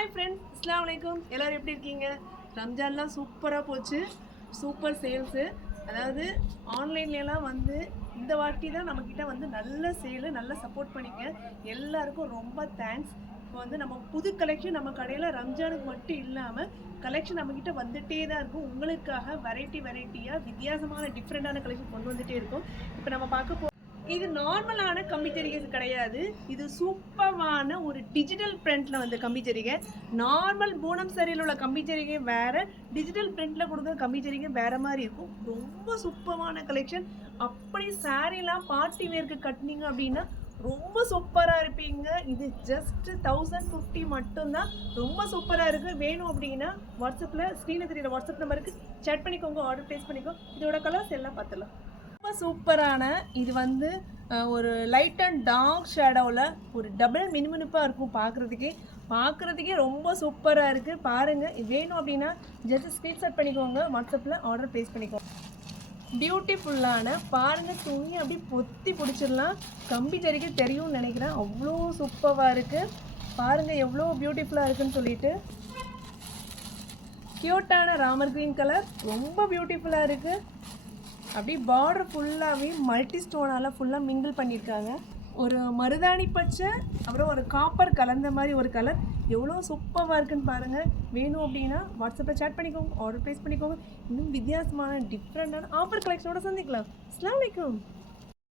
Hi friends, அஸ்ஸலாமு அலைக்கும். எல்லோரும் எப்படி இருக்கீங்க? ரம்ஜான்லாம் சூப்பராக போச்சு. Super sales. அதாவது ஆன்லைன்லலாம் வந்து இந்த வாட்டி தான் நம்மக்கிட்ட வந்து நல்ல சேலு, நல்ல சப்போர்ட் பண்ணிங்க. எல்லாருக்கும் ரொம்ப தேங்க்ஸ். இப்போ வந்து நம்ம புது கலெக்ஷன் நம்ம கடையில் ரம்ஜானுக்கு மட்டும் இல்லாமல் கலெக்ஷன் நம்மக்கிட்ட வந்துகிட்டே தான் இருக்கும். உங்களுக்காக வெரைட்டியாக வித்தியாசமான டிஃப்ரெண்ட்டான கலெக்ஷன் கொண்டு வந்துகிட்டே இருக்கும். இப்போ நம்ம பார்க்க இது நார்மலான கம்பி ஜரிகை கிடையாது. இது சூப்பரான ஒரு டிஜிட்டல் பிரிண்ட்ல வந்து கம்பி ஜரிகை. நார்மல் பூனம் சரியில் உள்ள கம்பி ஜரிகை வேற, டிஜிட்டல் பிரிண்ட்ல கொடுக்குற கம்பி ஜரிகை வேற மாதிரி இருக்கும். ரொம்ப சூப்பரான கலெக்ஷன். அப்படி சாரீலாம் பார்ட்டி வேர்க்கு கட்டினீங்க அப்படின்னா ரொம்ப சூப்பராக இருப்பீங்க. இது ஜஸ்ட் 1050 மட்டும்தான். ரொம்ப சூப்பராக இருக்குது. வேணும் அப்படின்னா வாட்ஸ்அப்பில் ஸ்க்ரீனில் தெரியுற வாட்ஸ்அப் நம்பருக்கு சேட் பண்ணிக்கோங்க, ஆர்டர் ப்ளேஸ் பண்ணிக்கோங்க. இதோட கலர்ஸ் எல்லாம் பார்த்துலாம். ரொம்ப சூப்பரான இது வந்து ஒரு லைட் அண்ட் டார்க் ஷேடோவில் ஒரு டபுள் மினுமினுப்பாக இருக்கும். பார்க்குறதுக்கே ரொம்ப சூப்பராக இருக்குது. பாருங்கள், இது வேணும் அப்படின்னா ஜஸ்ட் ஸ்க்ரீன்ஷாட் பண்ணிக்கோங்க, வாட்ஸ்அப்பில் ஆர்டர் ப்ளேஸ் பண்ணிக்கோங்க. பியூட்டிஃபுல்லான பாருங்கள், துணி அப்படி பொத்தி பிடிச்சிடலாம். கம்பி ஜரிகை தெரியும்னு நினைக்கிறேன். அவ்வளோ சூப்பராக இருக்குது. பாருங்கள் எவ்வளோ பியூட்டிஃபுல்லாக இருக்குன்னு சொல்லிட்டு. க்யூட்டான ராமர் க்ரீன் கலர் ரொம்ப பியூட்டிஃபுல்லாக இருக்குது. அப்படி பார்டர் ஃபுல்லாகவே மல்டி ஸ்டோனால் ஃபுல்லாக மிங்கிள் பண்ணியிருக்காங்க. ஒரு மருதாணி பச்சை, அப்புறம் ஒரு காப்பர் கலந்த மாதிரி ஒரு கலர். எவ்வளோ சூப்பராக இருக்குன்னு பாருங்கள். வேணும் அப்படின்னா வாட்ஸ்அப்பில் சேட் பண்ணிக்கோங்க, ஆர்டர் ப்ளேஸ் பண்ணிக்கோங்க. இன்னும் வித்தியாசமான டிஃப்ரெண்டான ஆஃபர் கலெக்ஷனோட சந்திக்கலாம். அஸ்ஸலாமு அலைக்கும்.